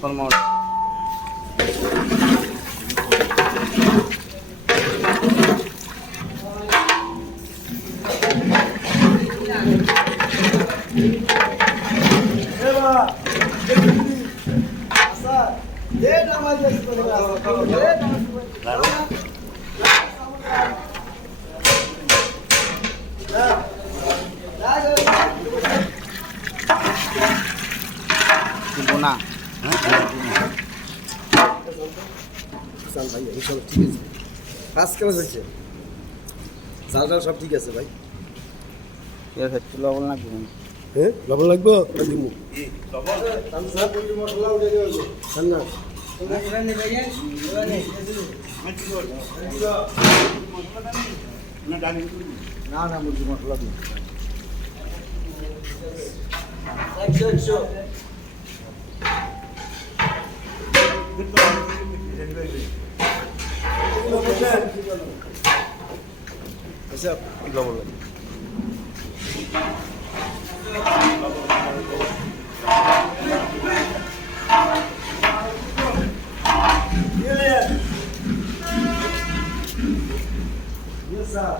ফলমল বোনা ভাই সব ঠিক আছে, কাজ কেমন হয়েছে? জাল টাল সব ঠিক আছে ভাই? ঠিক আছে, একটু লবণ লাগবে। হ্যাঁ, লবণ লাগবে দিব। না না মুরগি মশলা দিই। আচ্ছা, কি লবণ লাগবে?